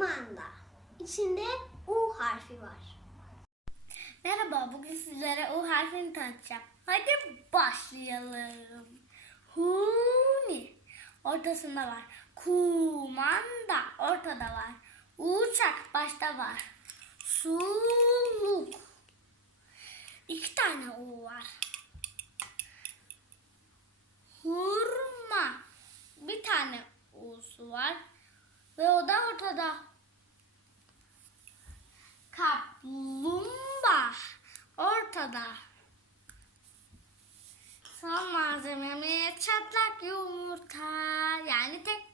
kumanda. İçinde U harfi var. Merhaba, bugün sizlere U harfini tanıtacağım. Hadi başlayalım. Huni ortasında var. Kumanda ortada var. Uçak başta var. Suluk. İki tane U var. Hurma. Bir tane U'su var. Ve o da ortada. Ortada. Son malzememiz çatlak yumurta. Yani tek.